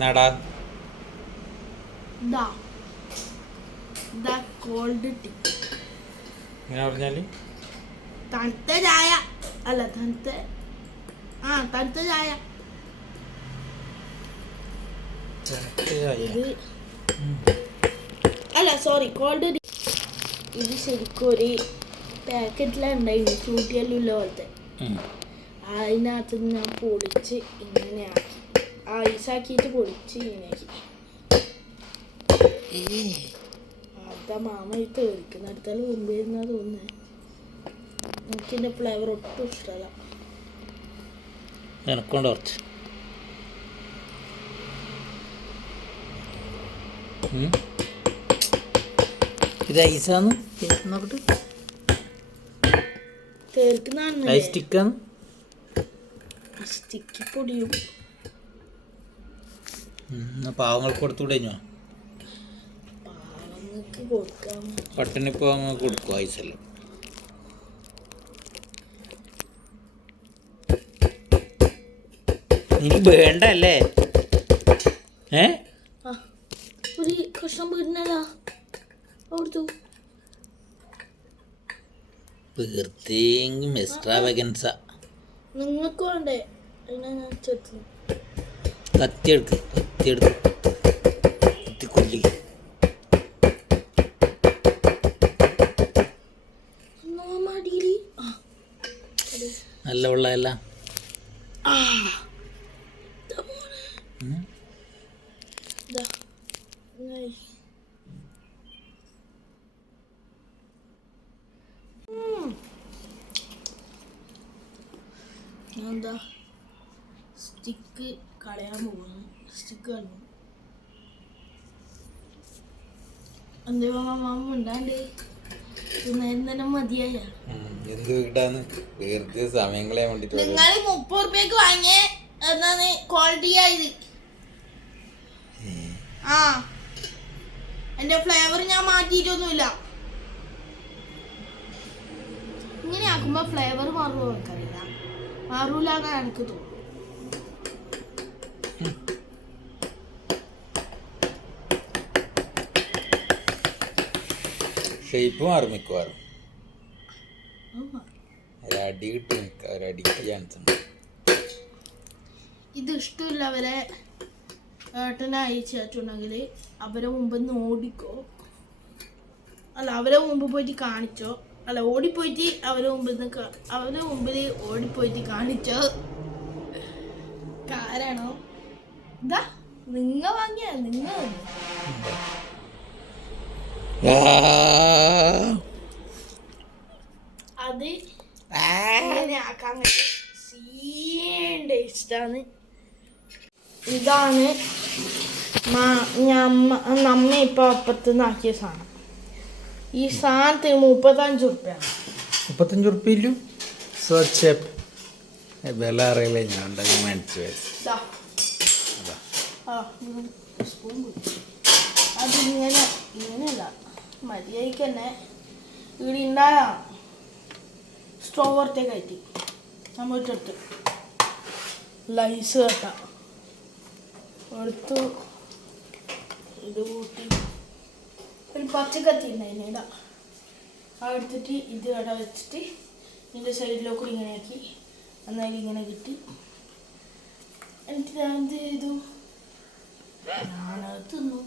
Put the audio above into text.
നടാ called tea ഇങ്ങനെ പറഞ്ഞാല് തണുത്ത ചായ അല്ല തണുത്ത ചായ. ഇത് അല്ല സോറി കോൾഡ് ടീ. ഇത് ശരിക്കും ഒരു പാക്കറ്റിലുണ്ടായിരുന്നു ചൂട്ടിയല്ലുള്ള പോലത്തെ. അതിനകത്ത് ഞാൻ പൊടിച്ച് ഇങ്ങനെ ആക്കി ഐസാക്കിയിട്ട് പൊടിച്ച് ഇങ്ങനെ ആക്കി. അതാ മാമ ഈ തേടിക്കുന്ന അടുത്താൽ മുമ്പ് ഇരുന്നാ തോന്നുന്നത്. എനിക്കിൻ്റെ ഫ്ലേവർ ഒട്ടും ഇഷ്ടമല്ല. എനക്കൊണ്ട് കുറച്ച് ഇത് ഐസാന്ന് നോക്കട്ടെ. സ്റ്റിക്കി പൊടിയും പാവങ്ങൾക്ക് കൊടുത്തുകൂടെ പാവങ്ങൾക്ക് കൊടുക്കാം. പട്ടിണിപ്പോ അങ്ങ് കൊടുക്കും ഐസെല്ലാം. എനിക്ക് വേണ്ട അല്ലേ? ഒരു കഷ്ണം വീടിനല്ല കൊടുത്തു. തീർച്ചയായും എക്സ്ട്രാവഗൻസ. നിങ്ങൾക്ക് വേണ്ടേ? കത്തിയെടുക്ക് കത്തിക്കൊല്ലി. നല്ല വെള്ളമല്ല. എന്താ സ്റ്റിക്ക് കളയാൻ പോകുന്നു. സ്റ്റിക്ക് കളഞ്ഞു. എന്തേ മാമ ഉണ്ടാണ്ട് നേരം തന്നെ മതിയായ. സമയങ്ങളെ നിങ്ങൾ 30 രൂപയ്ക്ക് വാങ്ങിയ എന്താണ് ക്വാളിറ്റി ആയത്? എന്റെ ഫ്ലേവർ ഞാൻ മാറ്റിയിട്ടൊന്നുമില്ല. ഇങ്ങനെ ആക്കുമ്പോ ഫ്ലേവർ മാറുമോ എനിക്കറിയില്ല. മാറൂലെന്നാ എനിക്ക് തോന്നുന്നു. ഷേപ്പ് മാറും മിക്കവാറും. ഒരടി കിട്ടും. ഒരടിക്ക് ചാൻസ് ഉണ്ട്. ഇത് ഇഷ്ടമില്ലവരെ ഏട്ടനെ അയച്ചിട്ടുണ്ടെങ്കിൽ അവരെ മുമ്പ് ഓടിക്കോ. അല്ല അവരെ മുമ്പ് പോയിട്ട് കാണിച്ചോ. അല്ല ഓടിപ്പോയിട്ട് അവരെ മുമ്പിൽ ഓടിപ്പോയിട്ട് കാണിച്ചോ. കാരണം ഇതാ നിങ്ങ വാങ്ങിയ നിങ്ങൾ അത് അങ്ങനെ ആക്കാൻ ടേസ്റ്റാണ്. ഇതാണ് നമ്മ ഇപ്പൊ അപ്പുറത്തുനിന്ന് ആക്കിയ സാധനം. ഈ സാധനത്തിന് 35 റുപ്യാണ്. 35 റുപ്യയില്ലു സ്വച്ഛപ്പ് വില അറിയില്ല. ഞാൻ ഉണ്ടാക്കി മേടിച്ചു. ഇങ്ങനെയല്ല മര്യാദയ്ക്ക് തന്നെ ഇവിടെ ഉണ്ടായ സ്ട്രോ പുറത്തേക്ക് കയറ്റി നമ്മളിട്ടെടുത്ത് ലൈസ് കെട്ടാം എടുത്തു. ഇത് കൂട്ടി ഒരു പച്ചക്കത്തി ഉണ്ടായിരുന്നു ഇടാം. എടുത്തിട്ട് ഇത് ഇട വെച്ചിട്ട് ഇതിൻ്റെ സൈഡിലൊക്കെ ഇങ്ങനെ ആക്കി എന്നാലും ഇങ്ങനെ കിട്ടി. എന്നിട്ട് ഞാൻ എന്ത് ചെയ്തു? ഞാനത് തിന്നു.